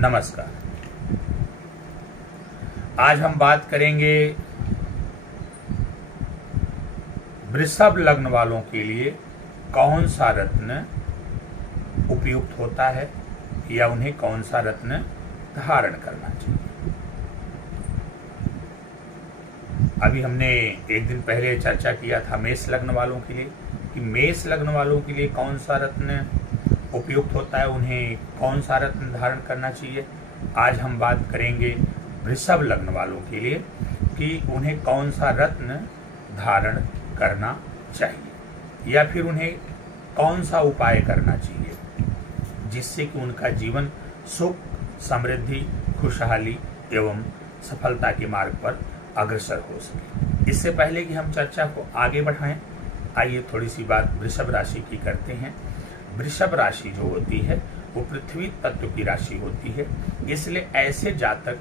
नमस्कार। आज हम बात करेंगे वृषभ लग्न वालों के लिए कौन सा रत्न उपयुक्त होता है या उन्हें कौन सा रत्न धारण करना चाहिए। अभी हमने एक दिन पहले चर्चा किया था मेष लग्न वालों के लिए कि मेष लग्न वालों के लिए कौन सा रत्न उपयुक्त होता है, उन्हें कौन सा रत्न धारण करना चाहिए। आज हम बात करेंगे वृषभ लग्न वालों के लिए कि उन्हें कौन सा रत्न धारण करना चाहिए या फिर उन्हें कौन सा उपाय करना चाहिए जिससे कि उनका जीवन सुख, समृद्धि, खुशहाली एवं सफलता के मार्ग पर अग्रसर हो सके। इससे पहले कि हम चर्चा को आगे बढ़ाएं, आइए थोड़ी सी बात वृषभ राशि की करते हैं। वृषभ राशि जो होती है वो पृथ्वी तत्व की राशि होती है, इसलिए ऐसे जातक,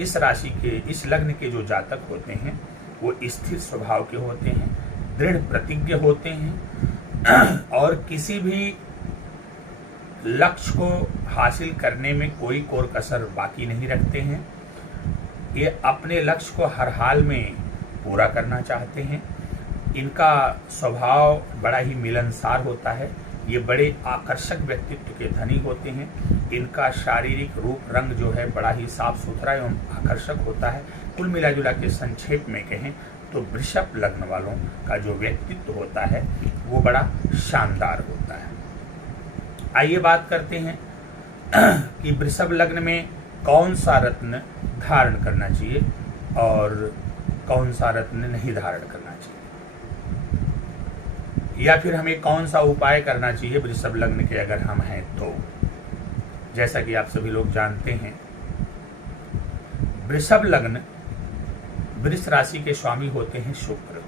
इस राशि के, इस लग्न के जो जातक होते हैं वो स्थिर स्वभाव के होते हैं, दृढ़ प्रतिज्ञ होते हैं और किसी भी लक्ष्य को हासिल करने में कोई कोर कसर बाकी नहीं रखते हैं। ये अपने लक्ष्य को हर हाल में पूरा करना चाहते हैं। इनका स्वभाव बड़ा ही मिलनसार होता है। ये बड़े आकर्षक व्यक्तित्व के धनी होते हैं। इनका शारीरिक रूप रंग जो है बड़ा ही साफ सुथरा एवं आकर्षक होता है। कुल मिला जुला के संक्षेप में कहें तो वृषभ लग्न वालों का जो व्यक्तित्व होता है वो बड़ा शानदार होता है। आइए बात करते हैं कि वृषभ लग्न में कौन सा रत्न धारण करना चाहिए और कौन सा रत्न नहीं धारण करना चाहिए, या फिर हमें कौन सा उपाय करना चाहिए वृषभ लग्न के अगर हम हैं तो। जैसा कि आप सभी लोग जानते हैं, वृषभ लग्न वृष राशि के स्वामी होते हैं शुक्र।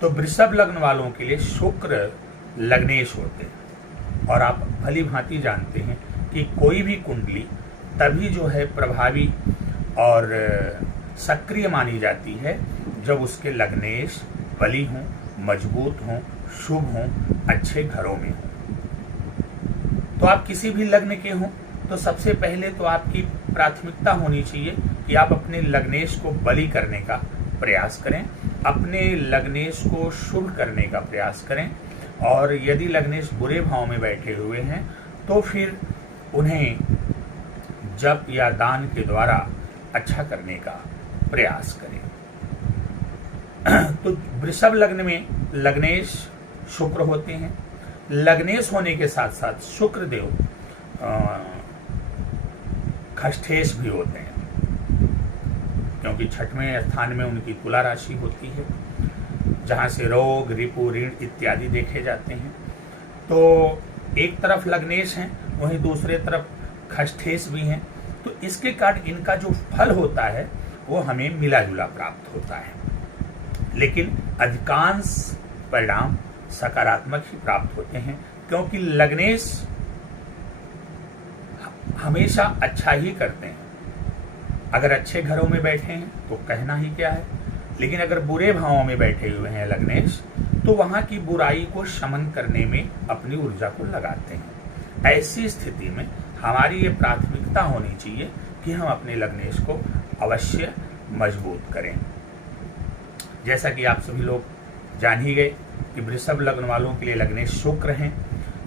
तो वृषभ लग्न वालों के लिए शुक्र लग्नेश होते हैं और आप भली भांति जानते हैं कि कोई भी कुंडली तभी जो है प्रभावी और सक्रिय मानी जाती है जब उसके लग्नेश बली हों, मजबूत हों, शुभ हों, अच्छे घरों में हों। तो आप किसी भी लग्न के हों तो सबसे पहले तो आपकी प्राथमिकता होनी चाहिए कि आप अपने लग्नेश को बली करने का प्रयास करें, अपने लग्नेश को शुभ करने का प्रयास करें। और यदि लग्नेश बुरे भाव में बैठे हुए हैं तो फिर उन्हें जप या दान के द्वारा अच्छा करने का प्रयास करें। तो वृषभ लग्न में लग्नेश शुक्र होते हैं। लग्नेश होने के साथ साथ शुक्र देव खष्ठेश भी होते हैं, क्योंकि छठवें स्थान में उनकी तुला राशि होती है जहां से रोग, रिपु, ऋण इत्यादि देखे जाते हैं। तो एक तरफ लग्नेश हैं, वहीं दूसरे तरफ खष्ठेश भी हैं। तो इसके कारण इनका जो फल होता है वो हमें मिला जुला प्राप्त होता है, लेकिन अधिकांश परिणाम सकारात्मक ही प्राप्त होते हैं, क्योंकि लग्नेश हमेशा अच्छा ही करते हैं। अगर अच्छे घरों में बैठे हैं तो कहना ही क्या है, लेकिन अगर बुरे भावों में बैठे हुए हैं लग्नेश तो वहां की बुराई को शमन करने में अपनी ऊर्जा को लगाते हैं। ऐसी स्थिति में हमारी ये प्राथमिकता होनी चाहिए कि हम अपने लग्नेश को अवश्य मजबूत करें। जैसा कि आप सभी लोग जान ही गए कि वृषभ लग्न वालों के लिए लग्नेश शुक्र हैं।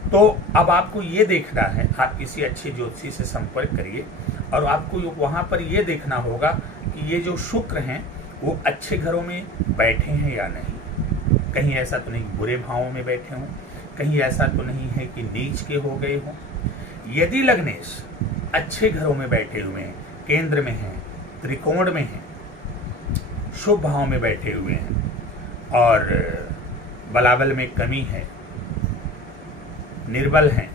तो अब आपको ये देखना है, आप किसी अच्छे ज्योतिषी से संपर्क करिए और आपको वहां पर ये देखना होगा कि ये जो शुक्र हैं वो अच्छे घरों में बैठे हैं या नहीं। कहीं ऐसा तो नहीं बुरे भावों में बैठे हों, कहीं ऐसा तो नहीं है कि नीच के हो गए हों। यदि लग्नेश अच्छे घरों में बैठे हुए हैं, केंद्र में हैं, त्रिकोण में हैं, शुभ भाव में बैठे हुए हैं और बलाबल में कमी है, निर्बल हैं,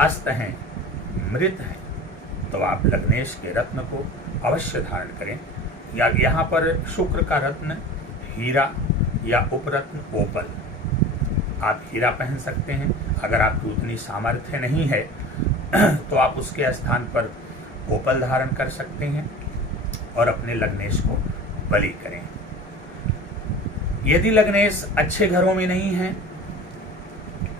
अस्त हैं, मृत हैं, तो आप लग्नेश के रत्न को अवश्य धारण करें। या यहाँ पर शुक्र का रत्न हीरा या उपरत्न ओपल, आप हीरा पहन सकते हैं। अगर आपकी उतनी सामर्थ्य नहीं है तो आप उसके स्थान पर ओपल धारण कर सकते हैं और अपने लग्नेश को बलि करें। यदि लग्नेश अच्छे घरों में नहीं है,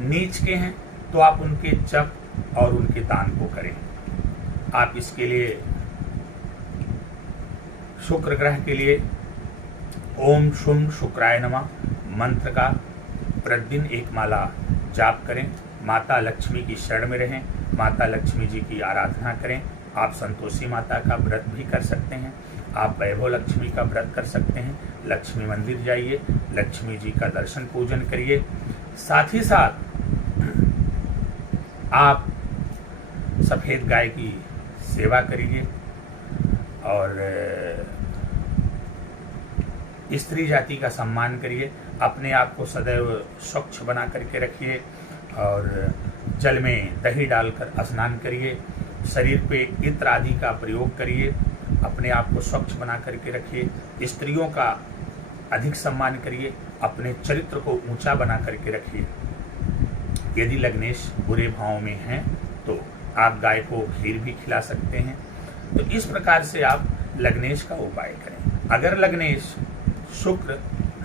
नीच के हैं, तो आप उनके जप और उनके दान को करें। आप इसके लिए शुक्र ग्रह के लिए ओम शुम शुक्राय नमः मंत्र का प्रतिदिन एक माला जाप करें। माता लक्ष्मी की शरण में रहें, माता लक्ष्मी जी की आराधना करें। आप संतोषी माता का व्रत भी कर सकते हैं, आप वैभव लक्ष्मी का व्रत कर सकते हैं। लक्ष्मी मंदिर जाइए, लक्ष्मी जी का दर्शन पूजन करिए। साथ ही साथ आप सफ़ेद गाय की सेवा करिए और स्त्री जाति का सम्मान करिए। अपने आप को सदैव स्वच्छ बना करके रखिए और जल में दही डालकर स्नान करिए। शरीर पे इत्र आदि का प्रयोग करिए। अपने आप को स्वच्छ बना करके रखिए। स्त्रियों का अधिक सम्मान करिए। अपने चरित्र को ऊंचा बना करके रखिए। यदि लग्नेश बुरे भाव में हैं तो आप गाय को खीर भी खिला सकते हैं। तो इस प्रकार से आप लग्नेश का उपाय करें। अगर लग्नेश शुक्र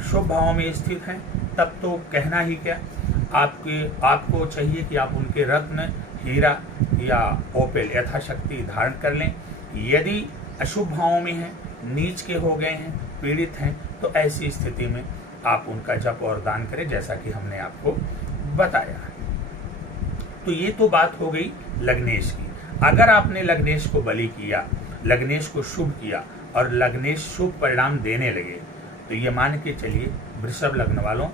शुभ भाव में स्थित हैं तब तो कहना ही क्या, आपको चाहिए कि आप उनके रत्न, हीरा या ओपेल यथाशक्ति धारण कर लें। यदि अशुभ भाव में हैं, नीच के हो गए हैं, पीड़ित हैं, तो ऐसी स्थिति में आप उनका जप और दान करें, जैसा कि हमने आपको बताया। तो ये तो बात हो गई लग्नेश की। अगर आपने लग्नेश को बलि किया, लग्नेश को शुभ किया और लग्नेश शुभ परिणाम देने लगे, तो ये मान के चलिए वृषभ लग्न वालों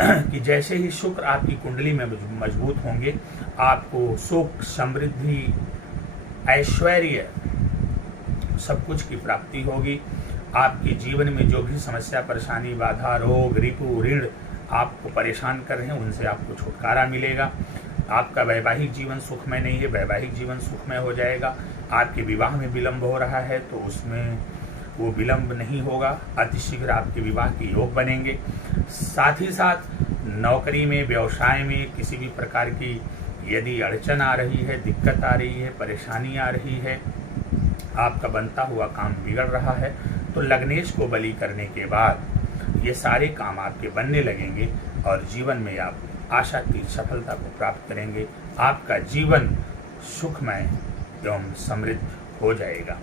कि जैसे ही शुक्र आपकी कुंडली में मजबूत होंगे, आपको सुख, समृद्धि, ऐश्वर्य सब कुछ की प्राप्ति होगी। आपके जीवन में जो भी समस्या, परेशानी, बाधा, रोग, रिपु, ऋण आपको परेशान कर रहे हैं, उनसे आपको छुटकारा मिलेगा। आपका वैवाहिक जीवन सुखमय नहीं है, वैवाहिक जीवन सुखमय हो जाएगा। आपके विवाह में विलंब हो रहा है तो उसमें वो विलंब नहीं होगा, अतिशीघ्र आपके विवाह के योग बनेंगे। साथ ही साथ नौकरी में, व्यवसाय में किसी भी प्रकार की यदि अड़चन आ रही है, दिक्कत आ रही है, परेशानी आ रही है, आपका बनता हुआ काम बिगड़ रहा है, तो लग्नेश को बलि करने के बाद ये सारे काम आपके बनने लगेंगे और जीवन में आप आशातीत सफलता को प्राप्त करेंगे। आपका जीवन सुखमय एवं समृद्ध हो जाएगा।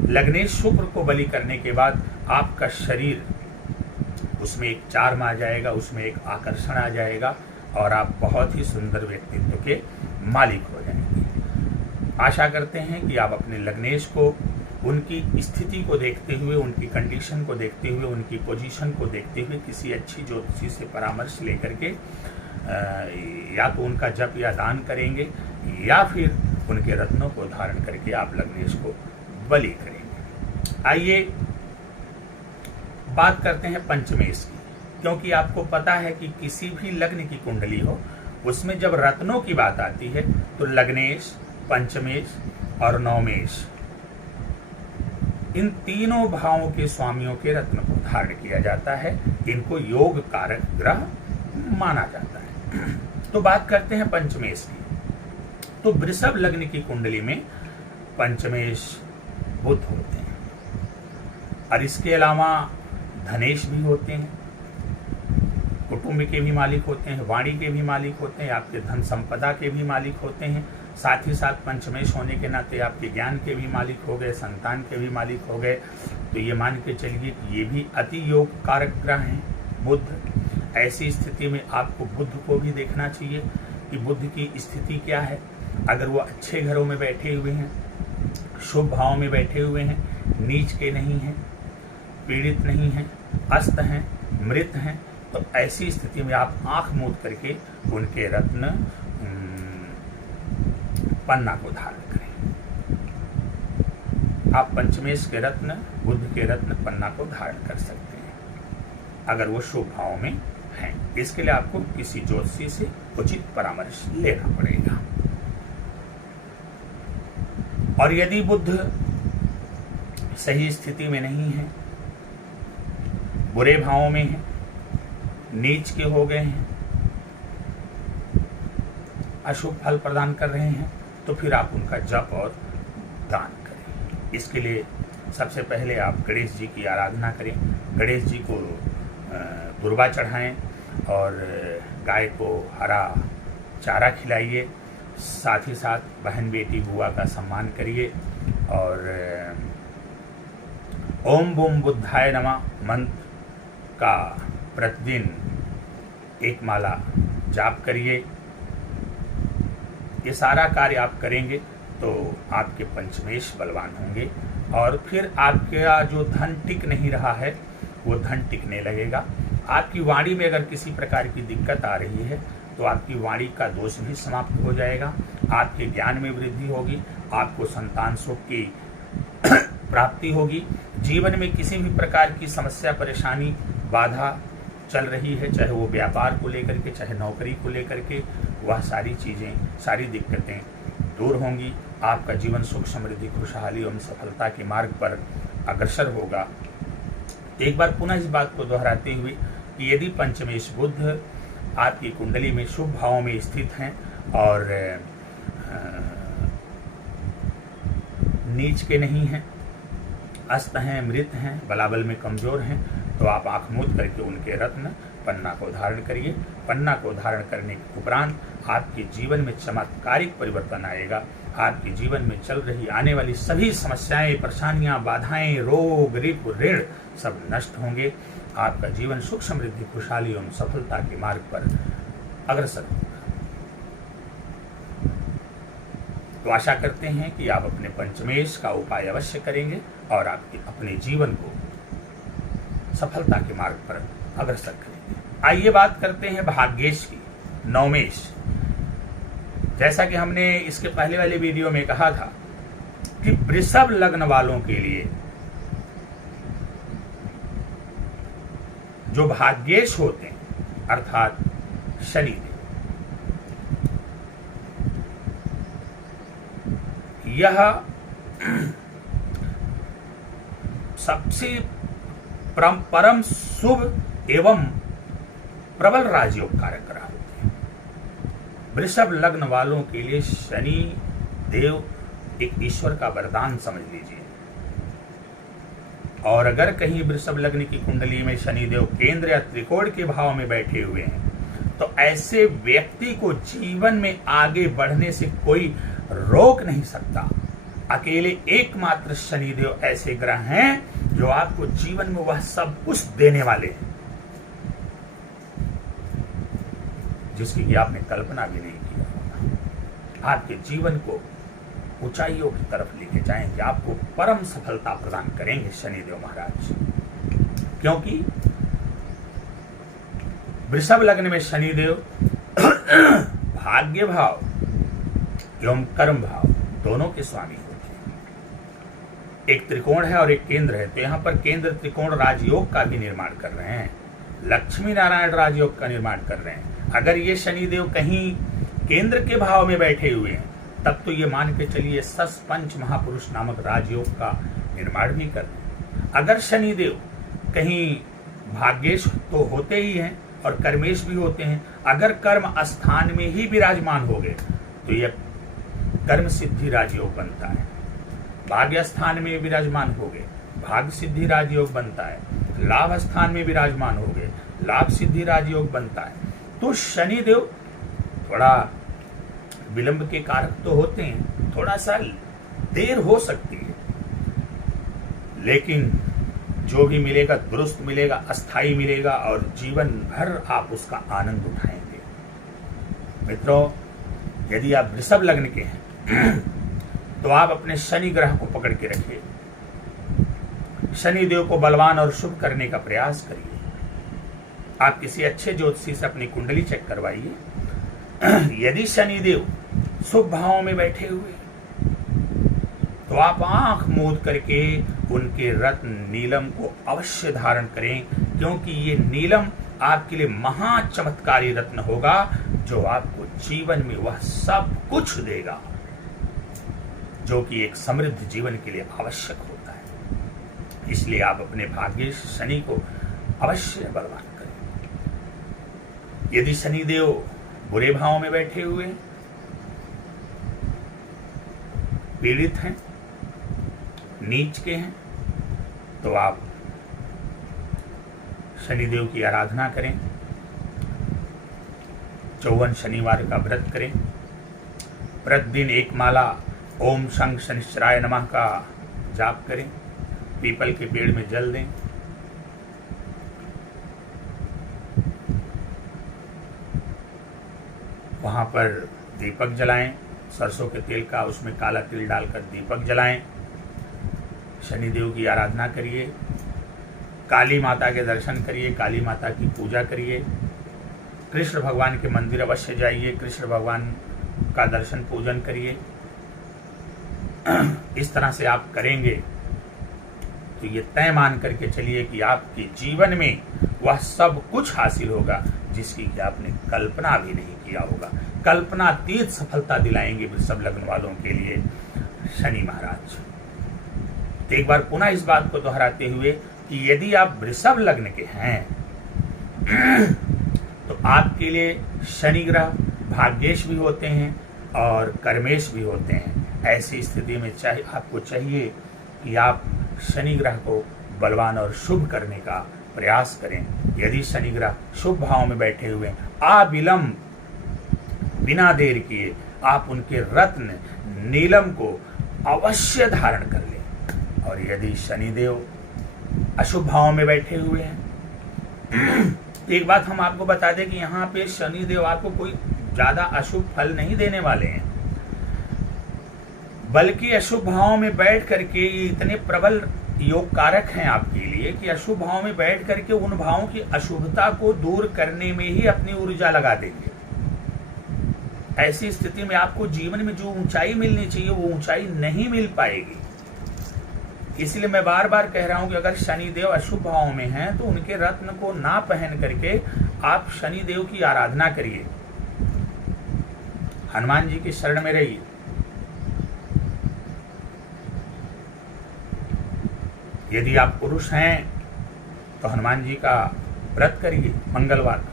लग्नेश शुक्र को बलि करने के बाद आपका शरीर, उसमें एक चार्म आ जाएगा, उसमें एक आकर्षण आ जाएगा और आप बहुत ही सुंदर व्यक्तित्व के मालिक हो जाएंगे। आशा करते हैं कि आप अपने लग्नेश को उनकी स्थिति को देखते हुए, उनकी कंडीशन को देखते हुए, उनकी पोजीशन को देखते हुए किसी अच्छी ज्योतिषी से परामर्श लेकर के या तो उनका जप या दान करेंगे या फिर उनके रत्नों को धारण करके आप लग्नेश को बलि करेंगे। आइए बात करते हैं पंचमेश की, क्योंकि आपको पता है कि किसी भी लग्न की कुंडली हो, उसमें जब रत्नों की बात आती है तो लग्नेश, पंचमेश और नवमेश, इन तीनों भावों के स्वामियों के रत्न को धारण किया जाता है। इनको योग कारक ग्रह माना जाता है। तो बात करते हैं पंचमेश की। तो वृषभ लग्न की कुंडली में पंचमेश बुध होते हैं और इसके अलावा धनेश भी होते हैं, कुटुंब के भी मालिक होते हैं, वाणी के भी मालिक होते हैं, आपके धन संपदा के भी मालिक होते हैं। साथ ही साथ पंचमेश होने के नाते आपके ज्ञान के भी मालिक हो गए, संतान के भी मालिक हो गए। तो ये मान के चलिए कि ये भी अति योग कारक ग्रह हैं बुध। ऐसी स्थिति में आपको बुध को भी देखना चाहिए कि बुध की स्थिति क्या है। अगर वो अच्छे घरों में बैठे हुए हैं, शुभ भाव में बैठे हुए हैं, नीच के नहीं हैं, पीड़ित नहीं हैं, अस्त हैं, मृत हैं, तो ऐसी स्थिति में आप आंख मूंद करके उनके रत्न पन्ना को धारण करें। आप पंचमेश के रत्न, बुध के रत्न पन्ना को धारण कर सकते हैं अगर वो शुभ भाव में हैं। इसके लिए आपको किसी ज्योतिषी से उचित परामर्श लेना पड़ेगा। और यदि बुध सही स्थिति में नहीं है, बुरे भावों में है, नीच के हो गए हैं, अशुभ फल प्रदान कर रहे हैं, तो फिर आप उनका जप और दान करें। इसके लिए सबसे पहले आप गणेश जी की आराधना करें। गणेश जी को दुर्वा चढ़ाएं और गाय को हरा चारा खिलाइए। साथ ही साथ बहन बेटी बुआ का सम्मान करिए और ओम बूम बुद्धाय नमः मंत्र का प्रतिदिन एक माला जाप करिए। ये सारा कार्य आप करेंगे तो आपके पंचमेश बलवान होंगे और फिर आपका जो धन टिक नहीं रहा है वो धन टिकने लगेगा। आपकी वाणी में अगर किसी प्रकार की दिक्कत आ रही है तो आपकी वाणी का दोष भी समाप्त हो जाएगा, आपके ज्ञान में वृद्धि होगी, आपको संतान सुख की प्राप्ति होगी। जीवन में किसी भी प्रकार की समस्या परेशानी बाधा चल रही है, चाहे वो व्यापार को लेकर के, चाहे नौकरी को लेकर के, वह सारी चीज़ें, सारी दिक्कतें दूर होंगी। आपका जीवन सुख समृद्धि खुशहाली एवं सफलता के मार्ग पर अग्रसर होगा। एक बार पुनः इस बात को दोहराते हुए कि यदि पंचमेश बुध आपकी कुंडली में शुभ भावों में स्थित हैं और नीच के नहीं हैं, अस्त हैं, मृत हैं, बलाबल में कमजोर हैं, तो आप आंख मूंद करके उनके रत्न पन्ना को धारण करिए। पन्ना को धारण करने के उपरांत आपके जीवन में चमत्कारिक परिवर्तन आएगा। आपके जीवन में चल रही आने वाली सभी समस्याएं, परेशानियां, बाधाएं, रोग, रिप, ऋण सब नष्ट होंगे। आपका जीवन सुख समृद्धि खुशहाली एवं सफलता के मार्ग पर अग्रसर होगा। तो आशा करते हैं कि आप अपने पंचमेश का उपाय अवश्य करेंगे और आपके अपने जीवन को सफलता के मार्ग पर अग्रसर करेंगे। आइए बात करते हैं भाग्येश की, नवमेश। जैसा कि हमने इसके पहले वाले वीडियो में कहा था कि वृषभ लग्न वालों के लिए जो भाग्येश होते हैं अर्थात शनिदेव, यह सबसे परम शुभ एवं प्रबल राजयोग कारक ग्रह होते हैं। वृषभ लग्न वालों के लिए शनि देव एक ईश्वर का वरदान समझ लीजिए। और अगर कहीं वृषभ लग्न की कुंडली में शनिदेव केंद्र या त्रिकोण के भाव में बैठे हुए हैं तो ऐसे व्यक्ति को जीवन में आगे बढ़ने से कोई रोक नहीं सकता। अकेले एकमात्र शनिदेव ऐसे ग्रह हैं जो आपको जीवन में वह सब कुछ देने वाले हैं जिसकी कि आपने कल्पना भी नहीं किया होगा। आपके जीवन को ऊंचाइयों की तरफ लेके जाएंगे, आपको परम सफलता प्रदान करेंगे शनिदेव महाराज। क्योंकि वृषभ लग्न में शनिदेव भाग्य भाव एवं कर्म भाव दोनों के स्वामी होते हैं। एक त्रिकोण है और एक केंद्र है, तो यहाँ पर केंद्र त्रिकोण राजयोग का भी निर्माण कर रहे हैं, लक्ष्मी नारायण राजयोग का निर्माण कर रहे हैं। अगर ये शनिदेव कहीं केंद्र के भाव में बैठे हुए हैं तब तो ये मान के चलिए सस पंच महापुरुष नामक राजयोग का निर्माण भी कर रहे हैं। अगर शनिदेव कहीं भाग्येश तो होते ही हैं और कर्मेश भी होते हैं, अगर कर्म स्थान में ही विराजमान हो गए तो यह कर्म सिद्धि राजयोग बनता है। भाग्य स्थान में विराजमान हो गए भाग्य सिद्धि राजयोग बनता है। लाभ स्थान में विराजमान हो गए लाभ सिद्धि राजयोग बनता है। तो शनिदेव थोड़ा विलंब के कारक तो होते हैं, थोड़ा सा देर हो सकती है, लेकिन जो भी मिलेगा दुरुस्त मिलेगा, अस्थाई मिलेगा और जीवन भर आप उसका आनंद उठाएंगे। मित्रों, यदि आप वृषभ लग्न के हैं तो आप अपने शनि ग्रह को पकड़ के रखिए, शनिदेव को बलवान और शुभ करने का प्रयास करिए। आप किसी अच्छे ज्योतिषी से अपनी कुंडली चेक करवाइए। यदि शनिदेव शुभ भावों में बैठे हुए तो आप आंख मूंद करके उनके रत्न नीलम को अवश्य धारण करें, क्योंकि ये नीलम आपके लिए महा चमत्कारी रत्न होगा जो आपको जीवन में वह सब कुछ देगा जो कि एक समृद्ध जीवन के लिए आवश्यक होता है। इसलिए आप अपने भाग्य शनि को अवश्य बलवान करें। यदि शनिदेव बुरे भावों में बैठे हुए हैं, पीड़ित हैं, नीच के हैं, तो आप शनिदेव की आराधना करें, 54 शनिवार का व्रत करें, प्रतिदिन एक माला ओम शंख शनिश्चराय नमः का जाप करें। पीपल के पेड़ में जल दें। वहां पर दीपक जलाएं, सरसों के तेल का, उसमें काला तिल डालकर दीपक जलाएं। शनिदेव की आराधना करिए। काली माता के दर्शन करिए, काली माता की पूजा करिए। कृष्ण भगवान के मंदिर अवश्य जाइए, कृष्ण भगवान का दर्शन पूजन करिए। इस तरह से आप करेंगे तो ये तय मान करके चलिए कि आपके जीवन में वह सब कुछ हासिल होगा जिसकी कि आपने कल्पना भी नहीं किया होगा। कल्पनातीत सफलता दिलाएंगे वृषभ लग्न वालों के लिए शनि महाराज। तो एक बार पुनः इस बात को दोहराते हुए कि यदि आप वृषभ लग्न के हैं तो आपके लिए शनि ग्रह भाग्येश भी होते हैं और कर्मेश भी होते हैं। ऐसी स्थिति में आपको चाहिए कि आप शनि ग्रह को बलवान और शुभ करने का प्रयास करें। यदि शनि ग्रह शुभ भाव में बैठे हुए अविलंब बिना देर किए आप उनके रत्न नीलम को अवश्य धारण कर लें। और यदि शनिदेव अशुभ भाव में बैठे हुए हैं, एक बात हम आपको बता दें कि यहाँ पे शनिदेव आपको कोई ज्यादा अशुभ फल नहीं देने वाले हैं, बल्कि अशुभ भाव में बैठ करके ये इतने प्रबल योग कारक हैं आपके लिए कि अशुभ भाव में बैठ करके उन भावों की अशुभता को दूर करने में ही अपनी ऊर्जा लगा देंगे। ऐसी स्थिति में आपको जीवन में जो ऊंचाई मिलनी चाहिए वो ऊंचाई नहीं मिल पाएगी। इसलिए मैं बार बार कह रहा हूं कि अगर शनिदेव अशुभ भाव में हैं तो उनके रत्न को ना पहन करके आप शनिदेव की आराधना करिए, हनुमान जी की शरण में रहिए। यदि आप पुरुष हैं तो हनुमान जी का व्रत करिए मंगलवार,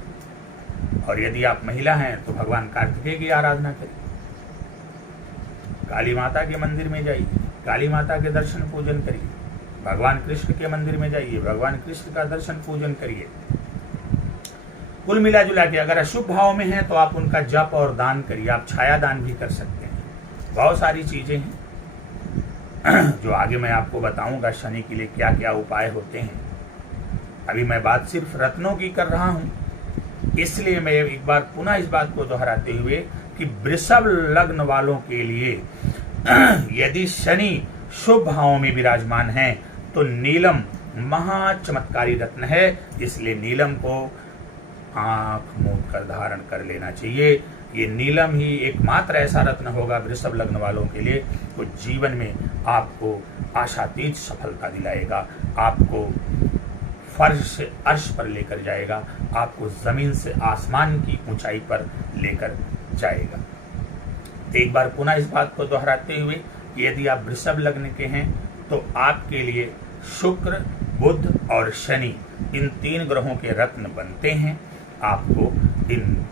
और यदि आप महिला हैं तो भगवान कार्तिकेय की आराधना करिए। काली माता के मंदिर में जाइए, काली माता के दर्शन पूजन करिए। भगवान कृष्ण के मंदिर में जाइए, भगवान कृष्ण का दर्शन पूजन करिए। कुल मिला जुला के अगर अशुभ भाव में हैं तो आप उनका जप और दान करिए। आप छाया दान भी कर सकते हैं। बहुत सारी चीजें हैं जो आगे मैं आपको बताऊंगा शनि के लिए क्या क्या उपाय होते हैं। अभी मैं बात सिर्फ रत्नों की कर रहा हूं, इसलिए मैं एक बार पुनः इस बात को दोहराते हुए कि वृषभ लग्न वालों के लिए यदि शनि शुभ भावों में विराजमान है तो नीलम महा चमत्कारी रत्न है। इसलिए नीलम को आंख मूंद कर धारण कर लेना चाहिए। ये नीलम ही एकमात्र ऐसा रत्न होगा वृषभ लग्न वालों के लिए तो जीवन में आपको आशातीत सफलता दिलाएगा, आपको फर्श से अर्श पर लेकर जाएगा, आपको जमीन से आसमान की ऊंचाई पर लेकर जाएगा। एक बार पुनः इस बात को दोहराते हुए यदि आप वृषभ लग्न के हैं तो आपके लिए शुक्र, बुध और शनि इन 3 ग्रहों के रत्न बनते हैं। आपको इन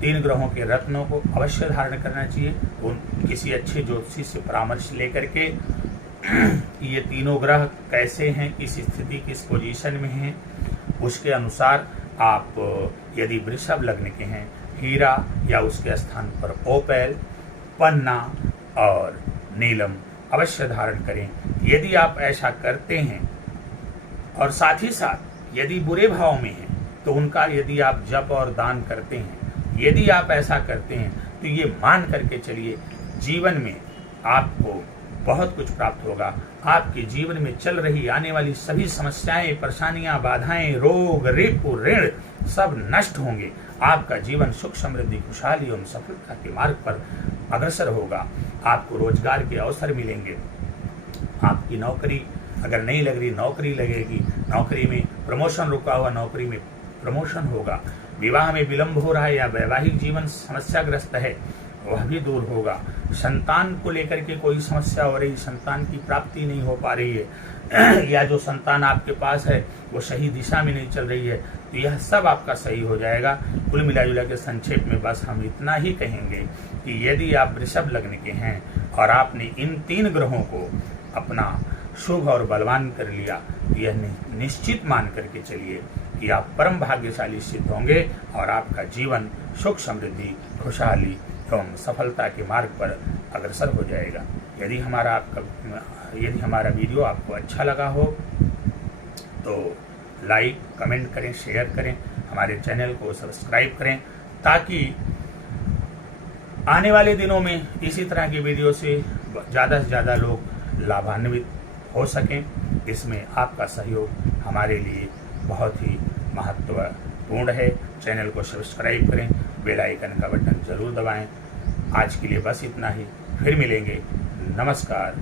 3 ग्रहों के रत्नों को अवश्य धारण करना चाहिए। किसी अच्छे ज्योतिषी से परामर्श लेकर के ये तीनों ग्रह कैसे हैं, किस स्थिति, किस पोजीशन में हैं, उसके अनुसार आप यदि वृषभ लग्न के हैं हीरा या उसके स्थान पर ओपेल, पन्ना और नीलम अवश्य धारण करें। यदि आप ऐसा करते हैं और साथ ही साथ यदि बुरे भाव में हैं तो उनका यदि आप जप और दान करते हैं, यदि आप ऐसा करते हैं तो ये मान करके चलिए जीवन में आपको बहुत कुछ प्राप्त होगा। आपके जीवन में चल रही आने वाली सभी समस्याएं, परेशानियां, बाधाएं, रोग, रिपु, ऋण सब नष्ट होंगे। आपका जीवन सुख, समृद्धि, खुशहाली एवं सफलता के मार्ग पर अग्रसर होगा। आपको रोजगार के अवसर मिलेंगे। आपकी नौकरी अगर नहीं लग रही, नौकरी लगेगी। नौकरी में प्रमोशन रुका हुआ, नौकरी में प्रमोशन होगा। विवाह में विलंब हो रहा है या वैवाहिक जीवन समस्याग्रस्त है, वह भी दूर होगा। संतान को लेकर के कोई समस्या हो रही, संतान की प्राप्ति नहीं हो पा रही है या जो संतान आपके पास है वो सही दिशा में नहीं चल रही है, तो यह सब आपका सही हो जाएगा। कुल मिलाजुला के संक्षेप में बस हम इतना ही कहेंगे कि यदि आप वृषभ लग्न के हैं और आपने इन 3 ग्रहों को अपना शुभ और बलवान कर लिया तो यह निश्चित मान करके चलिए कि आप परम भाग्यशाली सिद्ध होंगे और आपका जीवन सुख, समृद्धि, खुशहाली एवं सफलता के मार्ग पर अग्रसर हो जाएगा। यदि हमारा वीडियो आपको अच्छा लगा हो तो लाइक, कमेंट करें, शेयर करें, हमारे चैनल को सब्सक्राइब करें, ताकि आने वाले दिनों में इसी तरह की वीडियो से ज़्यादा से ज़्यादा लोग लाभान्वित हो सकें। इसमें आपका सहयोग हमारे लिए बहुत ही महत्वपूर्ण है। चैनल को सब्सक्राइब करें, बेल आइकन का बटन जरूर दबाएं। आज के लिए बस इतना ही, फिर मिलेंगे। नमस्कार।